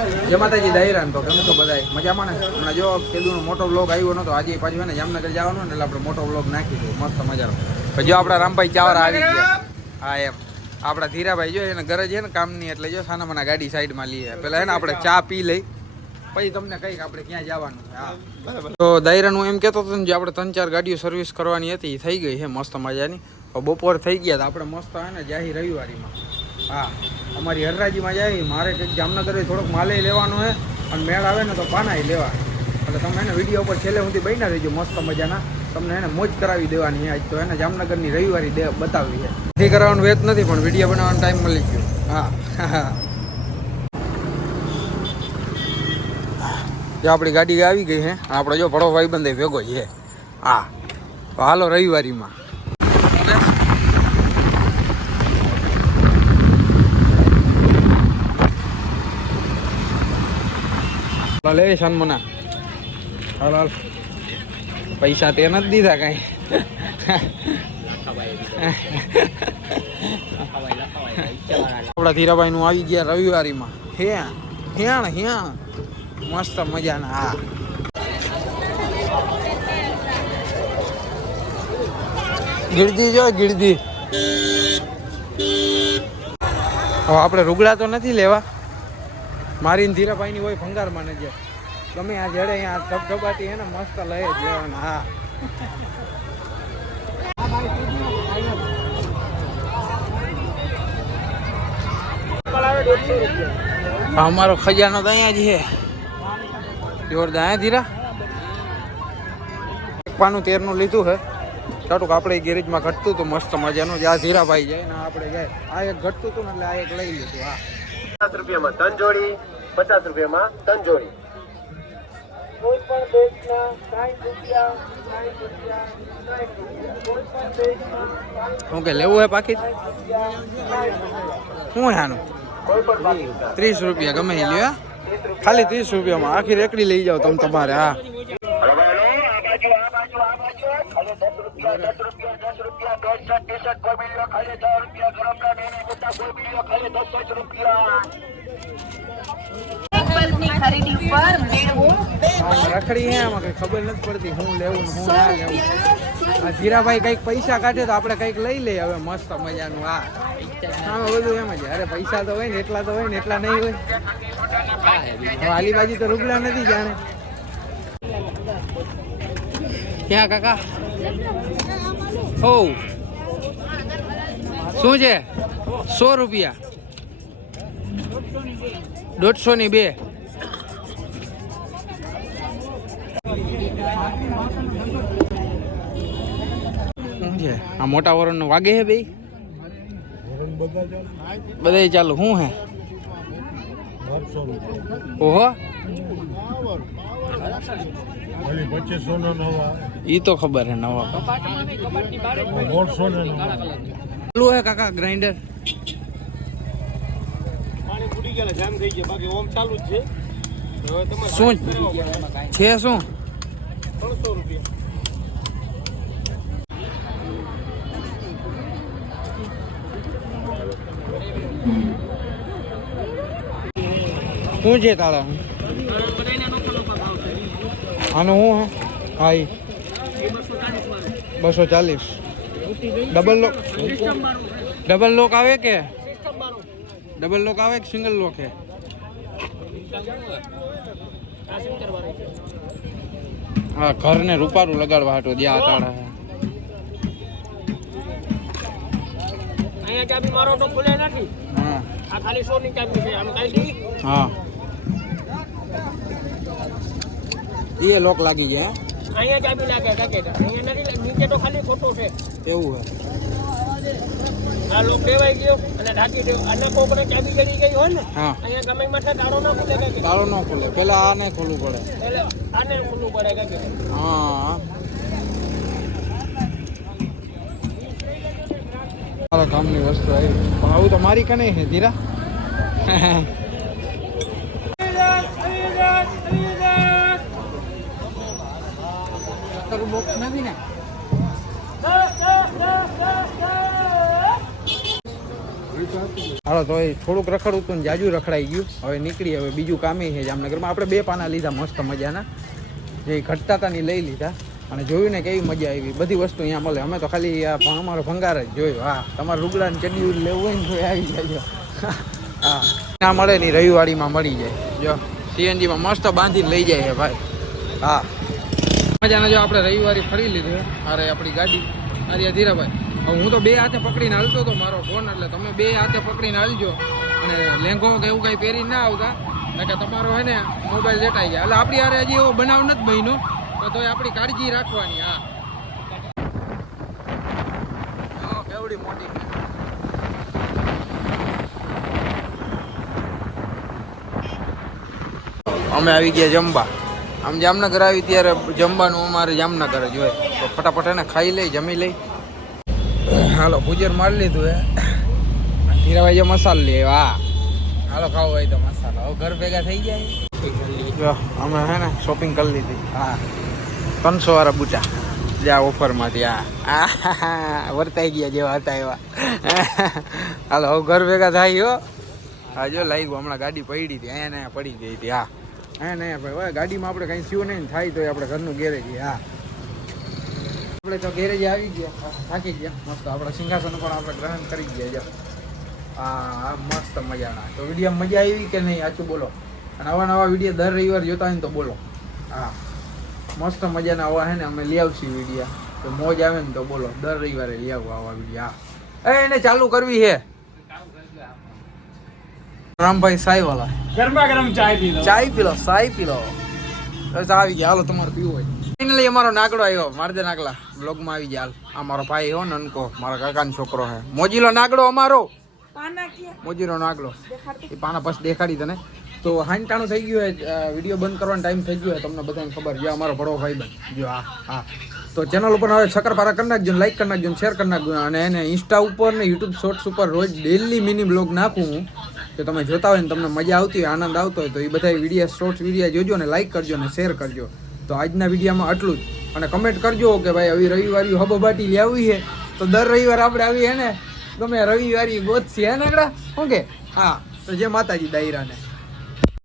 જય માતાજી દાયરાન તો કેમ છો બધાય મજામાં ને? હમણાં જો પેલું મોટો વ્લોગ આવ્યો નતો, આજે પાછું ને જામનગર જવાનું ને એટલે આપણે મોટો વ્લોગ નાખી દઉં મસ્ત મજાનો. પછી જો આપણા રામભાઈ ચાવરા આવી ગયા. હા એમ આપણા ધીરાભાઈ જો એને ઘરે છે ને કામની એટલે જો સાનામાના ગાડી સાઈડમાં લઈએ પેલા એને આપણે ચા પી લઈ પછી તમને કઈક આપણે ક્યાં જવાનું છે. હા બરાબર. તો દાયરાનું એમ કહેતો હતો ને જે આપણે 3-4 ગાડીઓ સર્વિસ કરવાની હતી થઈ ગઈ છે મસ્ત મજાની. બપોર થઈ ગયા તો આપણે મસ્ત હે ને જાહી રવિવારીમાં. હા અમારી હરરાજીમાં જાય મારે કંઈક જામનગરે થોડોક માલે લેવાનો છે અને મેળ આવે ને તો પાનાય લેવા એટલે તમે એને વિડીયો પર છેલ્લે સુધી બન્યા રહીજો મસ્ત મજાના. તમને એને મોજ કરાવી દેવાની આજ તો એને જામનગરની રવિવારી બતાવવી છે. નથી કરવાનું વેત નથી પણ વિડીયો બનાવવાનો ટાઈમ મળી ગયો. હા જો આપણી ગાડી આવી ગઈ છે આપણે જો ભડો ભાઈ બંધ ભેગો છે. હા હાલો રવિવારીમાં લે શાનમોના હાલ હાલ પૈસા તે નથી દીધા કઈ. આપણા ધીરાભાઈ નું આવી ગયા રવિવારીમાં. હેણ મસ્ત મજાના. હા ગીરદી જો ગીરદી. હવે આપણે રૂગડા તો નથી લેવા મારીને ધીરાભાઈની હોય ભંગારમાં ને જે ગમે આ જડે અહીંયા ધબધબાટી હે ને મસ્ત લઈ જ લેવાના. હા અમારો ખજાનો તો અહીંયા જ છે જોરદાર. હે ધીરા પાનું 13નું લીધું છે ચાટુક આપણે ગેરેજમાં ઘટતું હતું મસ્ત મજાનું. જ્યાં ધીરાભાઈ જાય ને આપણે જાય આ એક ઘટતું હતું ને એટલે આ એક લઈ લીધું. હા 50 રૂપિયામાં 3 જોડી 50 રૂપિયામાં 3 જોડી. કોઈ પણ દેશના 60 રૂપિયા શું કે લેવું હે પાકીટ શું હે આનું? કોઈ પણ બાકી 30 રૂપિયા ગમે એ લ્યો ખાલી 30 રૂપિયામાં આખી રેકડી લઈ જાઓ તમે તમારે. હા રખડી હે આમાં કઈ ખબર નથી પડતી હું લેવું ને હું ના લેવું. આ ધીરાભાઈ કઈક પૈસા કાઢે તો આપણે કઈક લઈ લઈએ હવે મસ્ત મજાનું. હા આમાં બધું એમ જ અરે પૈસા તો હોય ને એટલા નહીં હોય. હવે આલી બાજી તો રૂગલા નથી જાણે. ક્યાં કાકા હો શું છે 100 રૂપિયા 150 ની 2. શું છે આ મોટા વરણ વાગે હે બે બધા ચાલુ શું હે? ઓહો ઈ તો ખબર હે નવા ચાલુ હે કાકા ગ્રાઇન્ડર. શું છે શું 300 રૂપિયા શું છે તારા? આનું શું હે? હા 240 ડબલ લોક આવે કે ડબલ લોક આવે કે સિંગલ લોક હે? હા ઘરને રૂપારું લગાડવા હાટો જ્યાં તાળા હે. અહીંયા ચાબી મારો તો ખુલે નથી. હા આ ખાલી 100 ની ચાબી છે આમ કાઢી. હા એ લોક લાગી જાય. અહીંયા ચાબી લાગે કાકે અહીંયા નથી નીચે તો ખાલી ફોટો છે એવું હે. આ લોક દેવાઈ ગયો અને ઢાંકી દેવો. અને કોકને ચાબી જડી ગઈ હોય ને હા અહીંયા ગમે માટે તાળો ન ખુલે કાકે. તાળો ન ખુલે પેલા આને ખોલવું પડે. એટલે આને ખુલવું પડે કાકે. હા મારા કામની વસ્તુ આવી આવું તો મારી કને હે ધીરા. બોક્સ નથી ને હાલો તો એ થોડુંક રખડવું હતું ને જાજુ રખડાઈ ગયું. હવે નીકળી, હવે બીજું કામે છે જામનગરમાં. આપણે 2 પાના લીધા મસ્ત મજાના, જે ઘટતા હતા ને લઈ લીધા. અને જોયું ને કેવી મજા આવી, બધી વસ્તુ અહીંયા મળે. અમે તો ખાલી અમારો ભંગાર જ જોયો. હા, તમારે રૂગડા ને ચડ્ડી લેવું હોય ને તો આવી જાય. હા, ના મળે નહીં, રવિવારીમાં મળી જાય. જો સીએનજીમાં મસ્ત બાંધીને લઈ જાય છે ભાઈ. હા, મજાને જો આપણે રવિવારી ફરી લીધું. અરે આપણી ગાડી અરે ધીરાભાઈ, હવે હું તો 2 હાથે પકડીને હાલતો હતો મારો ફોન, એટલે તમે 2 હાથે પકડીને હાલજો. અને લેંઘો કે એવું કંઈ પહેરી ના આવતા, કે તમારો હે ને મોબાઈલ લેટાઈ જાય. એટલે આપણી હારે હજી એવો બનાવ નથી બન્યો, તો આપણી કાળજી રાખવાની. હા, કેવડી મોટી અમે આવી ગયા જમવા. આમ જામનગર આવી ત્યારે જમવાનું અમારે જામનગર જ હોય, તો ફટાફટ એને ખાઈ લઈ, જમી લઈ. હાલો ભુજર મારી લીધું હે, ધીરાભાઈ જે મસાલો લે. હા, હાલો ખાવો હોય તો મસાલો. હવે ઘર ભેગા થઈ જાય. અમે હે ને શોપિંગ કરી લીધી. હા, 300 વાળા બુટા જ્યાં ઓફરમાંથી. હા, વર્તાઈ ગયા જેવા હતા એવા. હાલો હવે ઘર ભેગા થાય. હો, હા જો લાગ્યું હમણાં ગાડી પડી હતી, અહીંયા પડી ગઈ હતી. હા, અહીંયા ભાઈ ગાડીમાં આપણે કંઈ થયું નહીં, થાય તો આપણે ઘરનું ગેરેજ. હા, આપણે તો ગેરેજ આવી ગયા, થાકી ગયા મસ્ત. આપણા સિંહાસન પણ આપણે ગ્રહણ કરી ગયા. જો હા, મસ્ત મજાના. તો વિડીયો મજા આવી કે નહીં, સાચું બોલો. અને નવા વિડીયો દર રવિવાર જોતા હોય ને તો બોલો. હા, મસ્ત મજાના આવા હે ને અમે લઈ આવશું વિડીયો. તો મોજ આવે ને તો બોલો, દર રવિવારે લઈ આવો આવા વિડીયો. હા, એને ચાલુ કરવી છે. રામભાઈ સાઈ વાળા ગરમા ગરમ ચાય પી લો. ચાય પી લો, સાઈ પી લો. બસ આવી ગયા. હાલો તમારે પીવું હોય. ફાઇનલી અમારો નાગડો આવ્યો, મારદે નાગલા બ્લોગમાં આવી ગયા. હાલ, આ મારો ભાઈ હો નનકો, મારા કાકાનો છોકરો હે. મોજીલો નાગડો અમારો, મોજીલો નાગડો. એ પાના પછી દેખાડી તને. તો 9:90 થઈ ગયું હોય, વિડીયો બંધ કરવાનો ટાઈમ થઈ ગયો હોય, તમને બધાને ખબર. જો અમારો ભડો ભાઈ બંધ જો. હા, તો ચેનલ ઉપર હવે શક્કરપારા કરી નાખજો, લાઈક કરી નાખજો, શેર કરી નાખજો. અને એને ઇન્સ્ટા ઉપર ને યુટ્યુબ શોર્ટ્સ ઉપર રોજ ડેલી મિની બ્લોગ નાખું હું. તો તમે જોતા હોય ને તમને મજા આવતી હોય, આનંદ આવતો હોય, તો એ બધા વિડીયો શોર્ટ્સ વિડીયો જોજો ને લાઈક કરજો ને શેર કરજો. તો આજના વિડીયોમાં આટલું જ. અને કમેન્ટ કરજો કે ભાઈ આવી રવિવારી હબબાટી લેવી છે તો દર રવિવાર આપણે આવી હે ને ગમે રવિવારી ગોતશી હે નાગડા. ઓકે, હા, તો જય માતાજી દાયરાને.